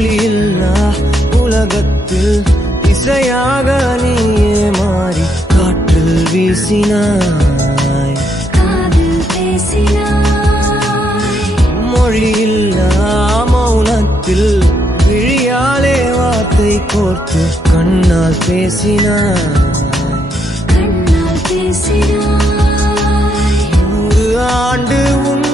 மொழியில்லா உலகத்தில் இசையாக நீயே மாறி காற்றில் வீசினாய், காதில் பேசினாய். மொழியில்லா மௌனத்தில் விழியாலே வார்த்தை கோர்த்து கண்ணால் பேசினாய், கண்ணால் பேசினாய். 100 ஆண்டு உன்